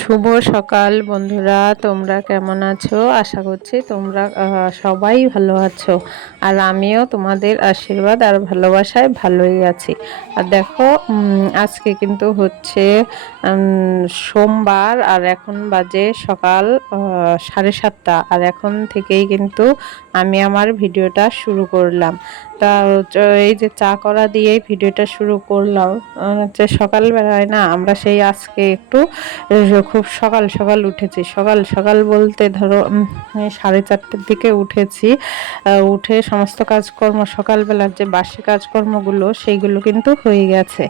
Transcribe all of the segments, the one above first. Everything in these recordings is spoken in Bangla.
শুভ সকাল বন্ধুরা, তোমরা কেমন আছো? আশা করছি তোমরা সবাই ভালো আছো। আর আমিও তোমাদের আশীর্বাদ আর ভালোবাসায় ভালোই আছি। আর দেখো, আজকে কিন্তু হচ্ছে সোমবার, আর এখন বাজে সকাল 7:30। আর এখন থেকেই কিন্তু আমি আমার ভিডিওটা শুরু করলাম। তা এই যে চা করা দিয়েই ভিডিওটা শুরু করলাম। হচ্ছে সকালবেলায় না, আমরা সেই আজকে একটু খুব সকাল সকাল উঠেছি। সকাল সকাল বলতে ধরো 4:30টার দিকে উঠেছি। উঠে সমস্ত কাজকর্ম, সকালবেলার যে বাসি কাজকর্মগুলো সেইগুলো কিন্তু হয়ে গেছে।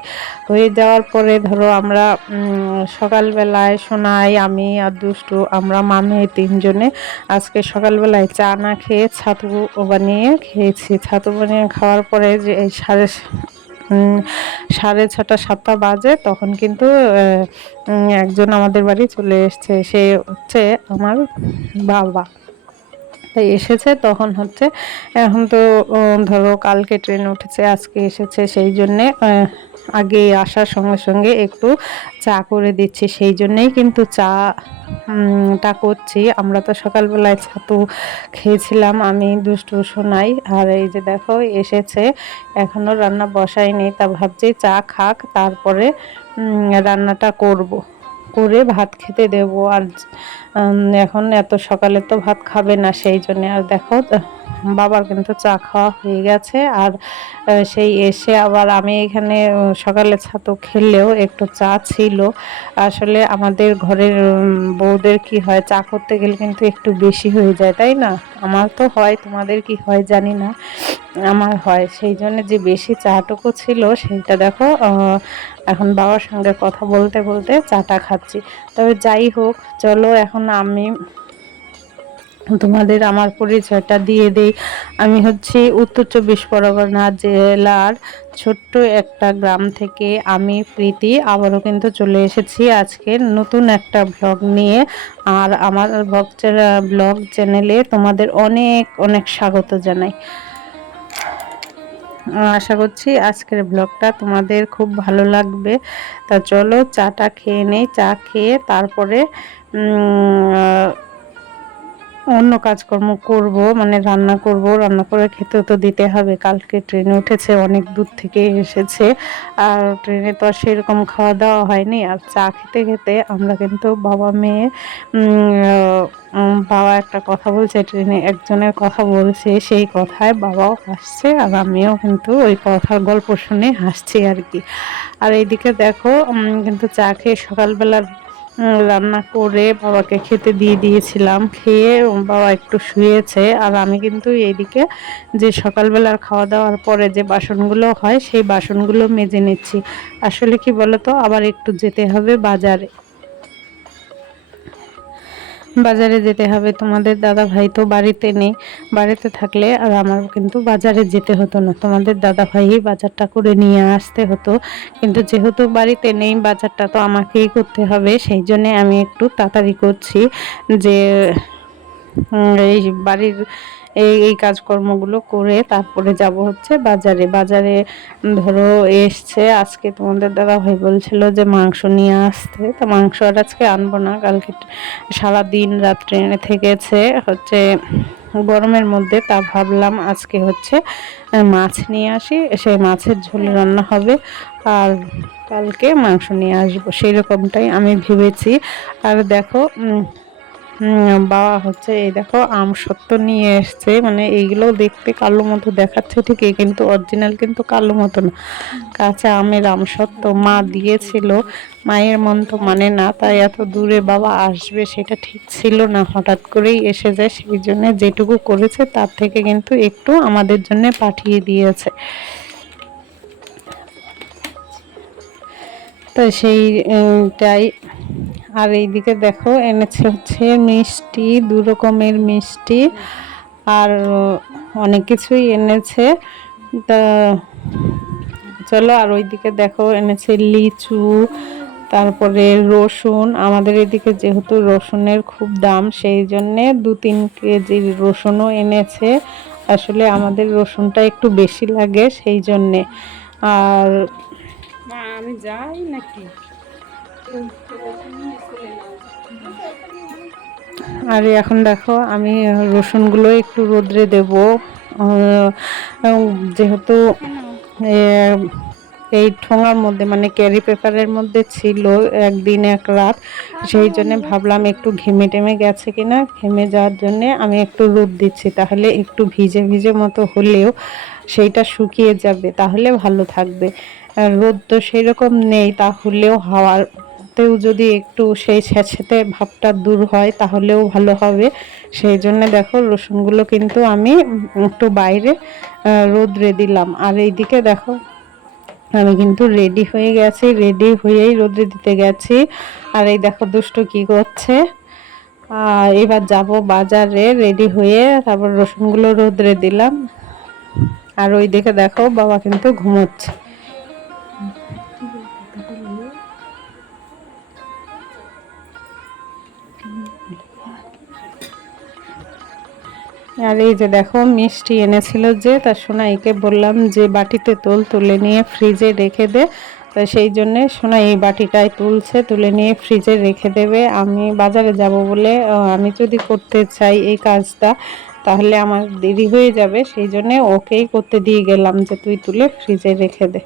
হয়ে যাওয়ার পরে ধরো আমরা সকালবেলায় সোনাই, আমি আর দুষ্টু, আমরা মামে তিনজনে আজকে সকালবেলায় চা না খেয়ে ছাতু বানিয়ে খেয়েছি। ছাতু বানিয়ে খাওয়ার পরে যে এই 6:30 7টা বাজে, তখন কিন্তু একজন আমাদের বাড়ি চলে এসছে। সে হচ্ছে আমার বাবা। তাই এসেছে তখন হচ্ছে, এখন তো ধরো কালকে ট্রেন উঠেছে, আজকে এসেছে, সেই জন্যে আগে আসার সঙ্গে সঙ্গে একটু চা করে দিচ্ছি। সেই জন্যেই কিন্তু টা করছি। আমরা তো সকালবেলায় ছাতু খেয়েছিলাম, আমি দুষ্টু সোনাই। আর এই যে দেখো এসেছে, এখনও রান্না বসাইনি। তা ভাবছি চা খাক, তারপরে রান্নাটা করে ভাত খেতে দেব। আর এখন এত সকালে তো ভাত খাবে না, সেই জন্য। আর দেখো বাবার কিন্তু চা খাওয়া হয়ে গেছে। আর সেই এসে আবার আমি এখানে সকালে ছাতু খেলেও একটু চা ছিল। আসলে আমাদের ঘরের বউদের কি হয়, চা করতে গেলে কিন্তু একটু বেশি হয়ে যায়, তাই না? আমার তো হয়, তোমাদের কি হয় জানি না, আমার হয়। সেই জন্য যে বেশি চাটুকু ছিল সেইটা দেখো, এখন বাবার সঙ্গে কথা বলতে বলতে চাটা খাচ্ছি। তবে যাই হোক, চলো এখন আমি তোমাদের আমার পরিচয়টা দিয়ে দেই। আমি হচ্ছি উত্তর 24 পরগনা জেলার ছোট্ট একটা গ্রাম থেকে আমি প্রীতি আবারও কিন্তু চলে এসেছি আজকে নতুন একটা ব্লগ নিয়ে। আর আমার ব্লগ চ্যানেলে তোমাদের অনেক অনেক স্বাগত জানাই। আশা করছি আজকের ব্লগটা তোমাদের খুব ভালো লাগবে। তা চলো চাটা খেয়ে নেই। চা খেয়ে তারপরে অন্য কাজকর্ম করব, মানে রান্না করব। রান্না করে খেতে তো দিতে হবে, কালকে ট্রেনে উঠেছে, অনেক দূর থেকে এসেছে। আর ট্রেনে তো আর সেরকম খাওয়া দাওয়া হয়নি। আর চা খেতে খেতে আমরা কিন্তু বাবা মেয়ে, বাবা একটা কথা বলছে, ট্রেনে একজনের কথা বলছে, সেই কথায় বাবাও হাসছে আর আমিও কিন্তু ওই কথার গল্প শুনে হাসছি আর কি। আর এইদিকে দেখো, কিন্তু চা খেয়ে সকালবেলার রান্না করে বাবাকে খেতে দিয়ে দিয়েছিলাম। খেয়ে বাবা একটু শুয়েছে। আর আমি কিন্তু এইদিকে যে সকালবেলার খাওয়া দাওয়ার পরে যে বাসনগুলো হয় সেই বাসনগুলো মেজে নিচ্ছি। আসলে কি বলতো, আবার একটু যেতে হবে বাজারে। বাজারে যেতে হবে, তোমাদের দাদা ভাই তো বাড়িতে নেই। বাড়িতে থাকলে আর আমার কিন্তু বাজারে যেতে হতো না, তোমাদের দাদা ভাই বাজারটা করে নিয়ে আসতে হতো। কিন্তু যেহেতু বাড়িতে নেই, বাজারটা তো আমাকেই করতে হবে। সেই জন্যে আমি একটু তাড়াতাড়ি করছি, যে এই বাড়ির এই কাজকর্মগুলো করে তারপরে যাব হচ্ছে বাজারে। বাজারে ধরো এসছে আজকে, তোমাদের দাদা ভাই বলছিল যে মাংস নিয়ে আসতে। তো মাংস আর আজকে আনবো না, কালকে সারা দিন রাত ট্রেনে থেকেছে হচ্ছে গরমের মধ্যে। তা ভাবলাম আজকে হচ্ছে মাছ নিয়ে আসি, সেই মাছের ঝোল রান্না হবে। আর কালকে মাংস নিয়ে আসবো, সেই রকমটাই আমি ভেবেছি। আর দেখো, বাবা হচ্ছে এই দেখো আমসত্ত্ব নিয়ে এসছে। মানে এইগুলো দেখতে কালো মতো দেখাচ্ছে ঠিকই, কিন্তু অরিজিনাল কিন্তু কালো মতো না, কাঁচা আমের আমসত্ত্ব মা দিয়েছিল। মায়ের মন তো মানে না, তাই এত দূরে বাবা আসবে সেটা ঠিক ছিল না, হঠাৎ করেই এসে যায়। সেই জন্য যেটুকু করেছে তার থেকে কিন্তু একটু আমাদের জন্য পাঠিয়ে দিয়েছে। তো সেইটাই আর এইদিকে দেখো এনেছে হচ্ছে মিষ্টি, 2 রকমের মিষ্টি আর অনেক কিছুই এনেছে। তা চলো, আর ওইদিকে দেখো এনেছে লিচু, তারপরে রসুন। আমাদের এদিকে যেহেতু রসুনের খুব দাম, সেই জন্যে 2-3 কেজি রসুনও এনেছে। আসলে আমাদের রসুনটা একটু বেশি লাগে সেই জন্যে। আর আমি যাই নাকি, আর এখন দেখো আমি রসুনগুলো একটু রোদ্রে দেব, যেহেতু এই ঠোঙার মধ্যে মানে ক্যারি পেপারের মধ্যে ছিল 1 দিন 1 রাত, সেই জন্য ভাবলাম একটু ঘেমে টেমে গেছে কিনা, ঘেমে যাওয়ার জন্যে আমি একটু রোদ দিচ্ছি, তাহলে একটু ভিজে ভিজে মতো হলেও সেইটা শুকিয়ে যাবে, তাহলে ভালো থাকবে। রোদ তো সেই রকম নেই, তাহলেও হাওয়াতেও যদি একটু সেই স্যাঁতস্যাঁতে ভাবটা দূর হয় তাহলেও ভালো হবে। সেই জন্য দেখো রসুনগুলো কিন্তু আমি একটু বাইরে রোদ্রে দিলাম। আর এইদিকে দেখো আমি কিন্তু রেডি হয়ে গেছি, রেডি হয়েই রোদ্রে দিতে গেছি। আর এই দেখো দুষ্টু কি করছে। এবার যাব বাজারে, রেডি হয়ে তারপর রসুনগুলো রোদ্রে দিলাম। আর ওই দিকে দেখো বাবা কিন্তু ঘুমোচ্ছে। আর এই যে দেখো মিষ্টি এনেছিল যে, তার সোনাইকে বললাম যে বাটিতে তুলে নিয়ে ফ্রিজে রেখে দে। তো সেই জন্যে সোনাই এই বাটিটায় তুলছে, তুলে নিয়ে ফ্রিজে রেখে দেবে। আমি বাজারে যাব বলে, আমি যদি করতে চাই এই কাজটা তাহলে আমার দেরি হয়ে যাবে, সেই জন্যে ওকেই করতে দিয়ে গেলাম যে তুই তুলে ফ্রিজে রেখে দে।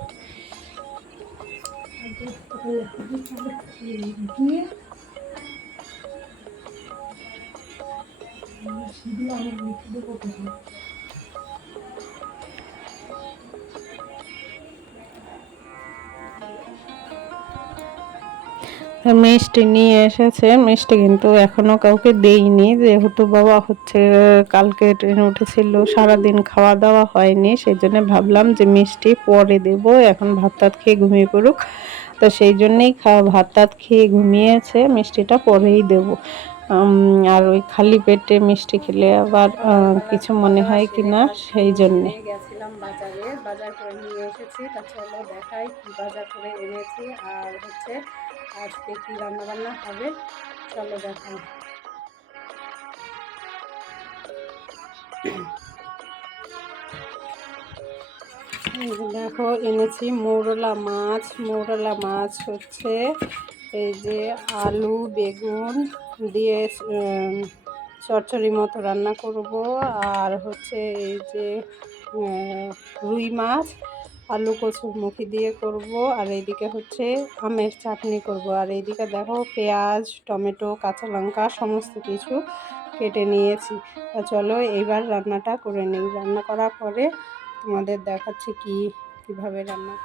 মিষ্টি নিয়ে এসেছে, মিষ্টি কিন্তু এখনো কাউকে দেইনি, যেহেতু বাবা হচ্ছে কালকে ট্রেনে উঠেছিল, সারাদিন খাওয়া দাওয়া হয়নি, সেই জন্য ভাবলাম যে মিষ্টি পরে দেব, এখন ভাত টাত খেয়ে ঘুমিয়ে পড়ুক। তো সেই জন্যেই ভাত টাত খেয়ে ঘুমিয়েছে, মিষ্টিটা পরেই দেব। আর ওই খালি পেটে মিষ্টি খেলে আবার কিছু মনে হয় কি না, সেই জন্যে গেছিলাম বাজারে, বাজার করে নিয়ে এসেছি। তা চলো দেখাই কি বাজার করে এনেছি, আর হচ্ছে আজকে কি রান্না বান্না হবে, চলো দেখাই। দেখো এনেছি মৌরলা মাছ। মৌরলা মাছ হচ্ছে এই যে আলু বেগুন দিয়ে চচ্চড়ি মতো রান্না করব। আর হচ্ছে এই যে রুই মাছ আলু কচুরমুখী দিয়ে করব। আর এইদিকে হচ্ছে আমের চাটনি করব। আর এইদিকে দেখো পেঁয়াজ টমেটো কাঁচা লঙ্কা সমস্ত কিছু কেটে নিয়েছি। তা চলো এইবার রান্নাটা করে নিই, রান্না করার পরে তোমাদের দেখাচ্ছি কিভাবে রান্না।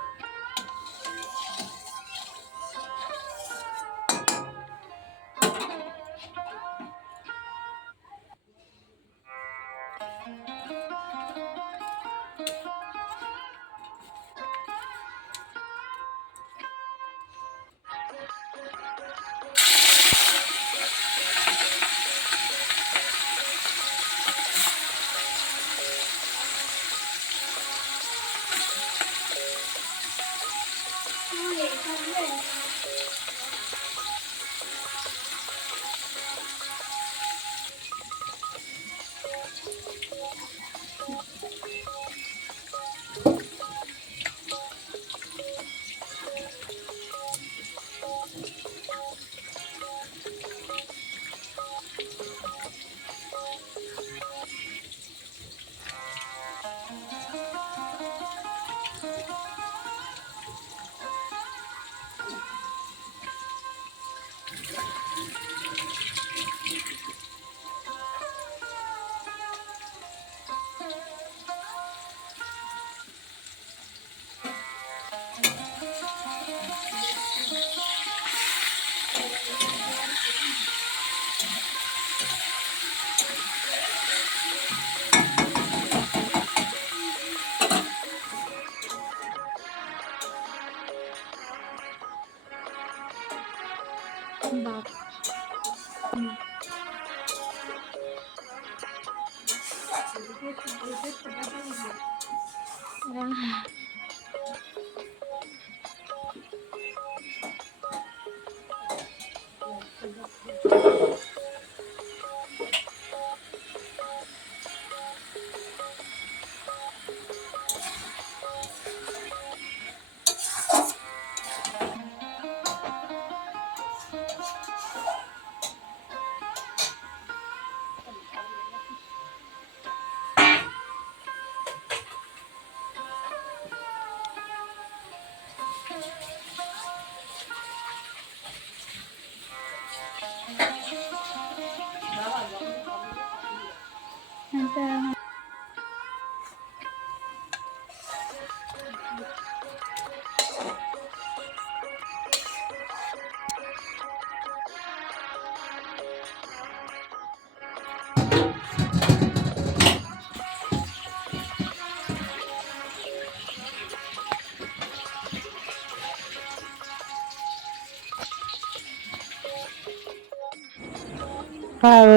আর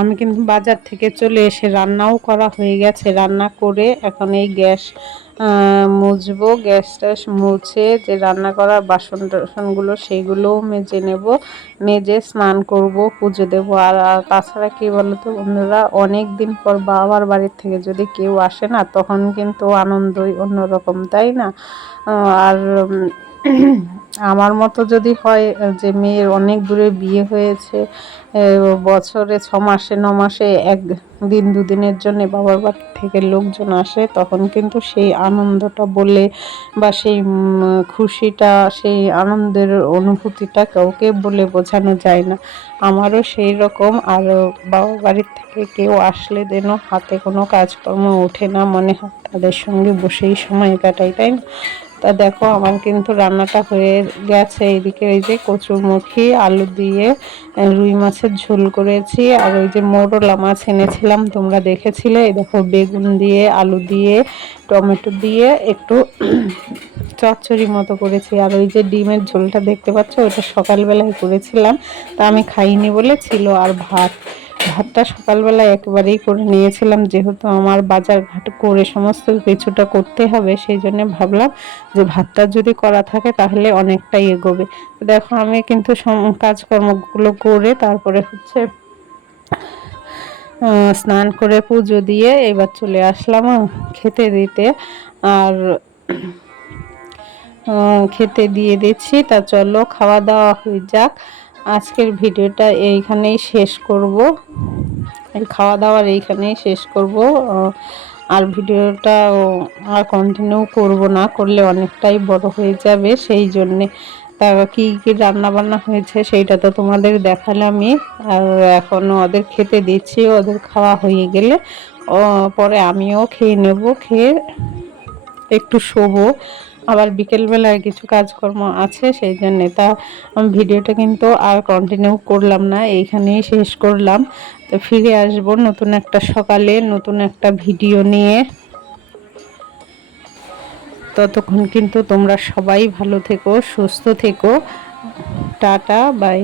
আমি কিন্তু বাজার থেকে চলে এসে রান্নাও করা হয়ে গেছে। রান্না করে এখন এই গ্যাস মুছবো। গ্যাস ট্যাস মুছে যে রান্না করার বাসন টাসনগুলো সেইগুলোও মেজে নেব। মেজে স্নান করব, পুজো দেবো। আর তাছাড়া কী বলো তো বন্ধুরা, অনেক দিন পর বাবার বাড়ির থেকে যদি কেউ আসে না, তখন কিন্তু আনন্দই অন্যরকম, তাই না? আর আমার মতো যদি হয় যে মেয়ের অনেক দূরে বিয়ে হয়েছে, বছরে 6 মাসে 9 মাসে একদিন দুদিনের জন্য বাবার বাড়ি থেকে লোকজন আসে, তখন কিন্তু সেই আনন্দটা বলে বা সেই খুশিটা, সেই আনন্দের অনুভূতিটা কাউকে বলে বোঝানো যায় না। আমারও সেই রকম। আর বাবার বাড়ির থেকে কেউ আসলে যেন হাতে কোনো কাজকর্ম ওঠে না, মনে হয় তাদের সঙ্গে বসেই সময় কাটাই, তাই না? তা দেখো আমার কিন্তু রান্নাটা হয়ে গেছে। এইদিকে ওই যে কচুরমুখী আলু দিয়ে রুই মাছের ঝোল করেছি। আর ওই যে মোরলা মাছ এনেছিলাম, তোমরা দেখেছিলে। এই দেখো বেগুন দিয়ে, আলু দিয়ে, টমেটো দিয়ে একটু চচ্চড়ি মতো করেছি। আর ওই যে ডিমের ঝোলটা দেখতে পাচ্ছ, ওটা সকালবেলায় করেছিলাম, তা আমি খাইনি বলে ছিল। আর ভাতটা সকালবেলায় একেবারেই করে নিয়েছিলাম, যেহেতু আমার বাজার ঘাট করে সমস্ত কিছুটা করতে হবে, সেই জন্য ভাবলাম যে ভাতটা যদি করা থাকে তাহলে অনেকটাই এগোবে। দেখো আমি কিন্তু কাজকর্মগুলো করে তারপরে হচ্ছে স্নান করে পুজো দিয়ে এবার চলে আসলাম খেতে দিতে। আর খেতে দিয়ে দিচ্ছি। তা চলো খাওয়া দাওয়া হয়ে যাক। আজকের ভিডিওটা এইখানেই শেষ করব, খাওয়া দাওয়ার এইখানেই শেষ করব। আর ভিডিওটা আর কন্টিনিউ করব না, করলে অনেকটাই বড় হয়ে যাবে, সেই জন্যে। তা কী কী রান্না বান্না হয়েছে সেইটা তো তোমাদের দেখালামই। আর এখন ওদের খেতে দিচ্ছি, ওদের খাওয়া হয়ে গেলে পরে আমিও খেয়ে নেব, খেয়ে একটু শোবো। আবার বিকেলবেলায় কিছু কাজকর্ম আছে, সেই জন্যে। তা ভিডিওটা কিন্তু আর কন্টিনিউ করলাম না, এইখানেই শেষ করলাম। তো ফিরে আসবো নতুন একটা সকালে, নতুন একটা ভিডিও নিয়ে। ততক্ষণ কিন্তু তোমরা সবাই ভালো থেকো, সুস্থ থেকো। Tata, by.